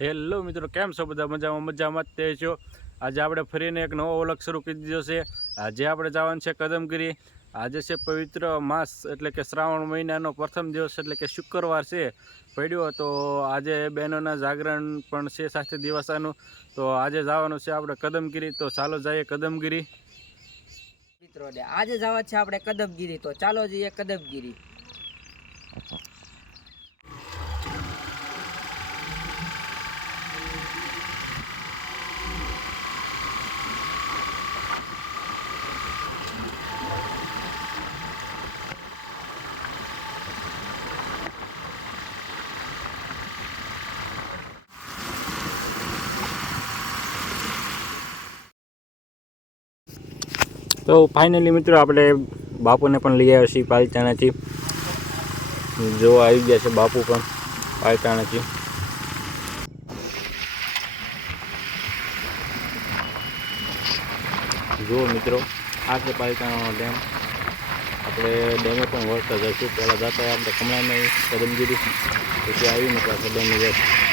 Hello મિત્રો, કેમ છો બધા? મજામાં મજામાં જ તે છો. આજે આપણે ફરીને એક નવો ઓલગ શરૂ કરી દીધો છે. આજે આપણે જવાનું છે કદમગીરી. આજે છે પવિત્ર માસ, એટલે કે શ્રાવણ મહિનાનો પ્રથમ દિવસ, એટલે કે શુક્રવાર છે. પડ્યો તો આજે બહેનોના જાગરણ પણ છે સાથે દિવસાનું. તો આજે જવાનું છે આપણે કદમગીરી. તો ચાલો જઈએ કદમગીરી. મિત્રો, આજે જવા છે આપણે કદમગીરી. તો ચાલો જઈએ કદમગીરી. તો ફાઇનલી મિત્રો આપણે બાપુને પણ લઈ આવ્યા છીએ પાલિતાણાથી. જો આવી ગયા છે બાપુ પણ પાલિતાણાથી. જુઓ મિત્રો, આ છે પાલિતાણાનો ડેમ. આપણે ડેમે પણ વળતા જઈશું પહેલાં જતા આપણે કમળામાં કદમગીરી. પછી આવીને પાછા ડેમે જઈશું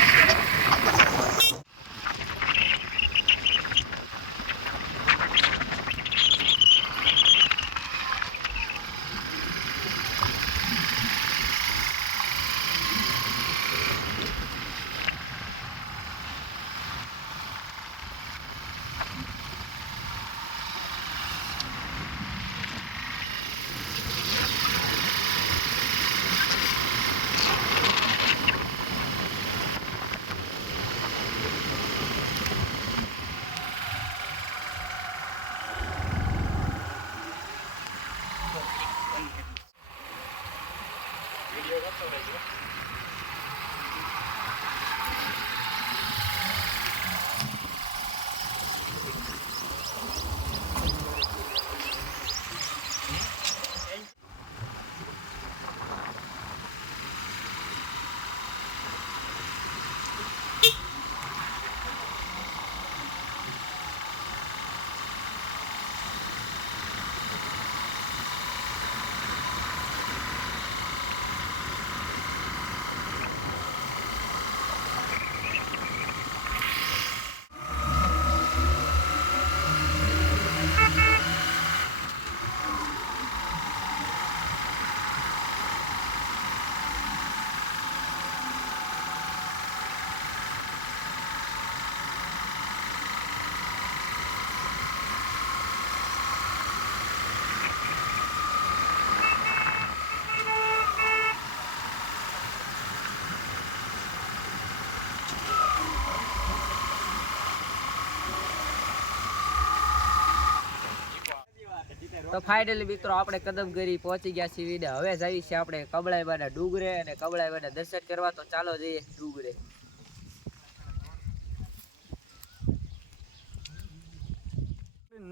તો ફાઇનલી મિત્રો આપણે કદમગીરી પહોંચી ગયા છીએ વિડે હવે જઈએ છીએ આપણે કબળાઈબાના ડુંગરે અને કબળાઈબાના દર્શન કરવા. તો ચાલો જઈએ ડુંગરે.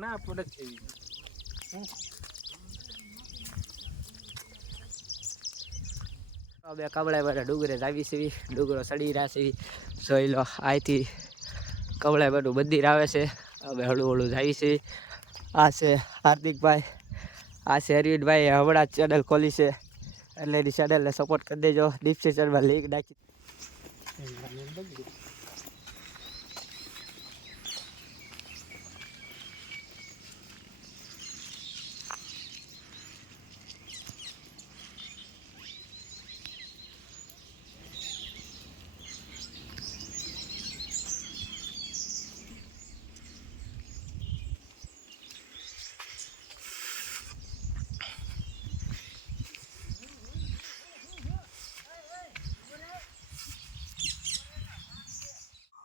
ના પડે છે. હવે કબળાઈબાના ડુંગરે જાવી છીએ. ડુંગરો સડી રહ્યા છે. જોઈ લો અહીંથી કબળાઈબાનું મંદિર આવે છે. હવે હળું હળું જાય છે. આ છે હાર્દિકભાઈ. આ છે અરવિંદભાઈ હમણાં જ ચેનલ ખોલી છે. એટલે એની ચેનલને સપોર્ટ કરી દેજો. ડિસ્ક્રિપ્શનમાં લિંક નાખી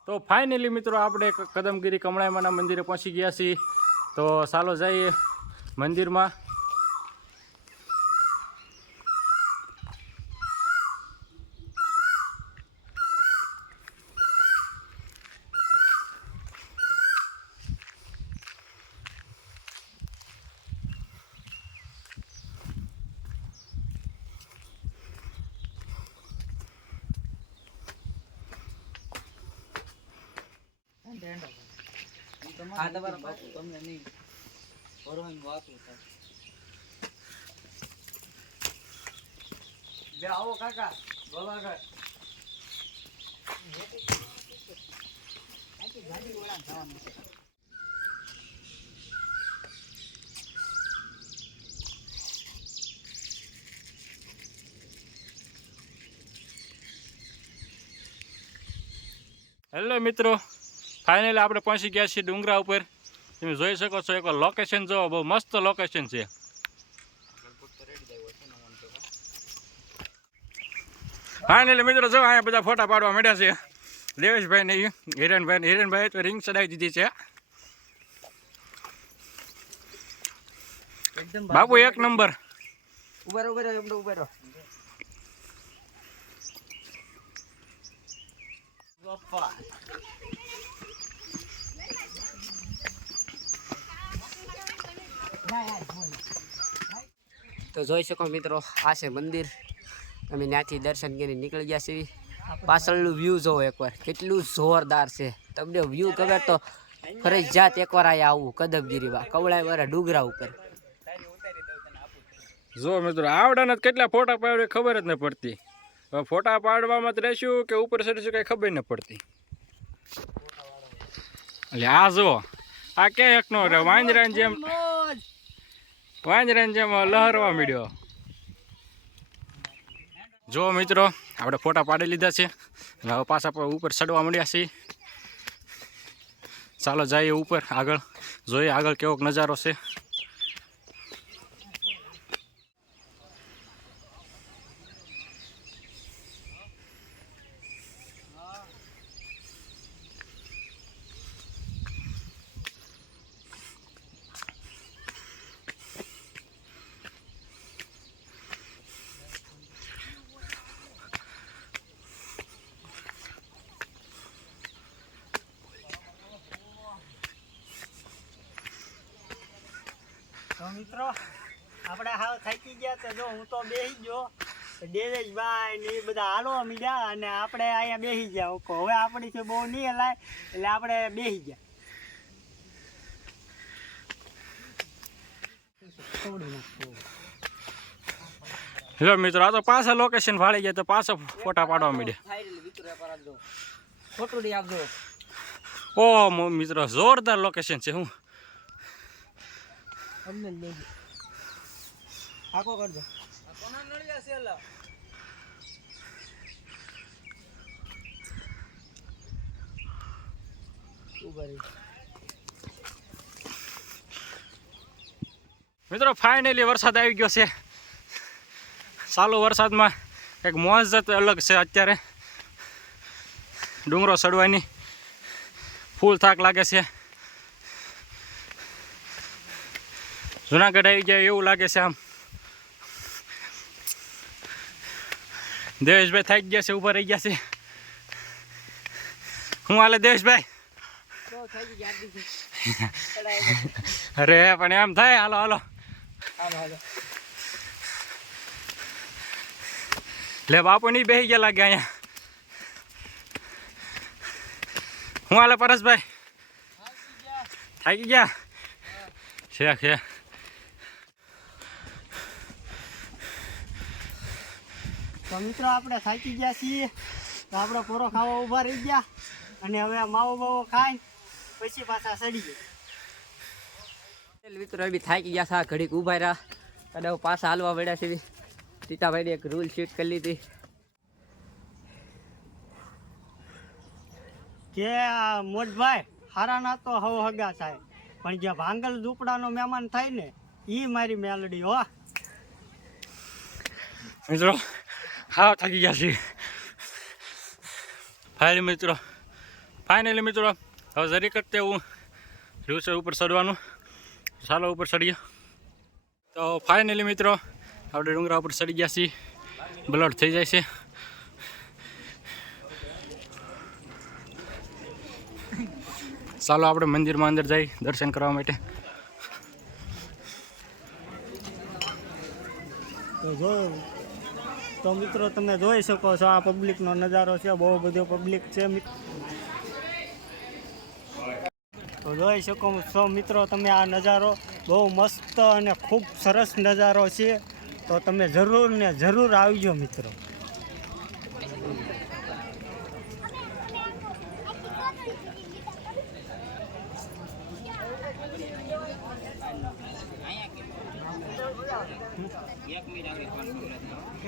તો ફાઇનલી મિત્રો આપણે કદમગીરી કમળાઈમાના મંદિરે પહોંચી ગયા છીએ. તો ચાલો જઈએ મંદિરમાં. આ તમારા બાપુ તમને નહીં. ભરવાનું વાતું લે આવો કાકા બોલા કાકા હેલો મિત્રો. ફાઇનલી આપણે પહોંચી ગયા છીએ ડુંગરા ઉપર. તમે જોઈ શકો છો એક લોકેશન જો બહુ મસ્ત લોકેશન છે. ફાઇનલી મિત્રો જો અહીંયા બધા ફોટા પાડવા માંડ્યા છે. દેવેશભાઈ ને હિરણભાઈ ને હિરણભાઈ તો રિંગ ચડાવી દીધી છે. બાપુ એક નંબર ઊભા ઊભા એમને ઊભા તો જોઈ શકો મિત્રો, આ છે મંદિર. અમે ત્યાંથી દર્શન કરીને નીકળી ગયા છીએ. પાછળનું વ્યૂ જોવો એકવાર. કેટલું જોરદાર છે. તમને વ્યૂ ખબર તો ફરજિયાત એકવાર અહીંયા આવું, કદમગીરીમાં. કવળાઈ વાળા ડુંગરા ઉપર. જો મિત્રો, આવડાના કેટલા ફોટા પાડે ખબર જ ન પડતી. ફોટા પાડવામાં જ રહેશું કે ઉપર ચડીશું કઈ ખબર ન પડતી. એટલે આ જો આ કે એકનો રે વાંજરાની જેમ વાંજરાની જેમ લહરવા મળ્યો જો મિત્રો, આપણે ફોટા પાડી લીધા છે. અને હવે પાછા ઉપર ચડવા મળ્યા છીએ. ચાલો જઈએ ઉપર આગળ. જોઈએ આગળ કેવો નજારો છે. મિત્રો આપણે હાવ થાકી ગયા તો જો હું તો બેસી ગયો. દેવેશભાઈ ને એ બધા હાલવા મીડ્યા અને આપણે અહીંયા બેસી ગયા. ઓકો હવે આપણીથી બહુ નહીં હલાય એટલે આપણે બેસી ગયા. હેલો મિત્રો આ તો પાછા લોકેશન ફાળી ગયા તો પાછા ફોટા પાડવા માંડ્યા ફોટો આપજો ઓ મિત્રો જોરદાર લોકેશન છે હું અમને લેજો. આખો કરજો મિત્રો ફાઇનલી વરસાદ આવી ગયો છે. ચાલુ વરસાદમાં એક મોજ અલગ છે અત્યારે. ડુંગરો ચડવાની ફૂલ થાક લાગે છે. જુનાગઢ આવી જાય એવું લાગે છે આમ. દેવેશભાઈ થાકી ગયા છે ઊભા રહી ગયા છે. હું હાલે દેવેશભાઈ? અરે પણ એમ થાય હાલો હાલો. હાલો હાલો. લે બાપુ નહીં બેસી ગયા લાગે અહીંયા. હું હાલે પરેશભાઈ? થાકી ગયા? છે છે. તો મિત્રો આપણે થાકી ગયા છીએ. તો આપણે પોરો ખાવા ઊભા રહી ગયા. અને હવે માવો બાવો ખાઈ પછી પાછા સડી ગયા. મિત્રો એ બી થાકી ગયા હતા ઘડીક ઊભા રહ્યા. અને હવે પાછા હાલવા મળ્યા છે સીતાભાઈ એક રૂલ શીટ કરી લીધી. કે આ મોટભાઈ હારાના તો હવ હગા થાય. પણ જે ભાંગલ ઝૂંપડાનો મહેમાન થાય ને એ મારી મેલડી હો. મિત્રો હા થાકી ગયા છીએ ફાઇનલી મિત્રો. ફાઇનલી મિત્રો. હવે જરી કરતે હું રહ્યું ઉપર ચડવાનું. ચાલો ઉપર ચડીએ. તો ફાઇનલી મિત્રો, આપણે ડુંગરા ઉપર ચડી ગયા છીએ. બ્લડ થઈ જાય છે. ચાલો આપણે મંદિરમાં અંદર જઈ દર્શન કરવા માટે. તો તો મિત્રો, તમે જોઈ શકો છો આ પબ્લિકનો નજારો છે, બહુ બધો પબ્લિક છે તો જોઈ શકો છો મિત્રો, તમે આ નજારો બહુ મસ્ત અને ખૂબ સરસ નજારો છે. તો તમે જરૂર ને જરૂર આવજો મિત્રો.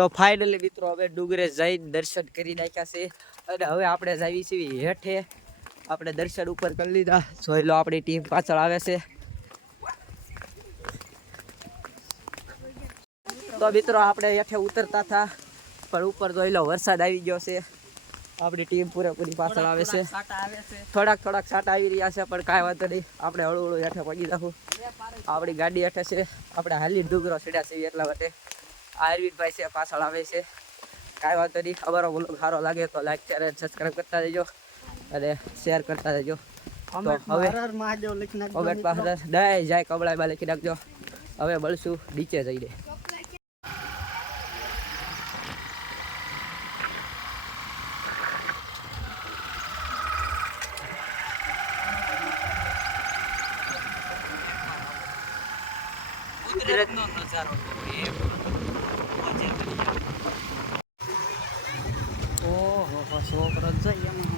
તો ફાઇનલી મિત્રો હવે ડુંગરે જઈને દર્શન કરી નાખ્યા છે. અને હવે આપણે જાવી છીએ હેઠે. આપણે દર્શન ઉપર કરી લીધા. જોઈ લો આપણી ટીમ પાછળ આવે છે. તો મિત્રો આપણે હેઠે ઉતરતા હતા, પણ ઉપર જોઈ લો વરસાદ આવી ગયો છે. આપણી ટીમ પૂરેપૂરી પાછળ આવે છે. થોડાક થોડાક સાટા આવી રહ્યા છે, પણ કાંઈ વાંધો નહીં. આપણે હળુ હળુ હેઠે પગી રાખું આપણી ગાડી હેઠે છે. આપણે હાલી ડુંગરો ચડ્યા છીએ એટલા માટે. આ અરવિંદભાઈ છે પાછળ આવે છે. કાંઈ વાંધો નહીં અમારો બોલો સારો લાગે તો લાઈક શેર અને સબસ્ક્રાઈબ કરતા રહેજો અને શેર કરતા રહેજો. તો હવે કોમેન્ટ પાસે દય જાય કબળાઈમાં લખી નાખજો. હવે મળશું નીચે જઈને. કુદરતનો નજારો છોકરો જઈ એમ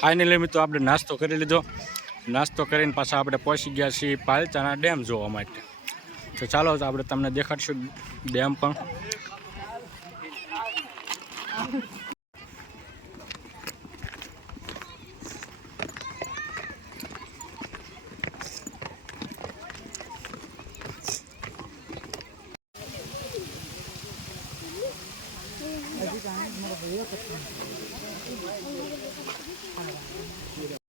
ફાઇનલી મિત્રો, આપણે નાસ્તો કરી લીધો. નાસ્તો કરીને પાછા આપણે પહોંચી ગયા છીએ પાલચાના ડેમ જોવા માટે. તો ચાલો આપણે તમને દેખાડશું ડેમ પણ.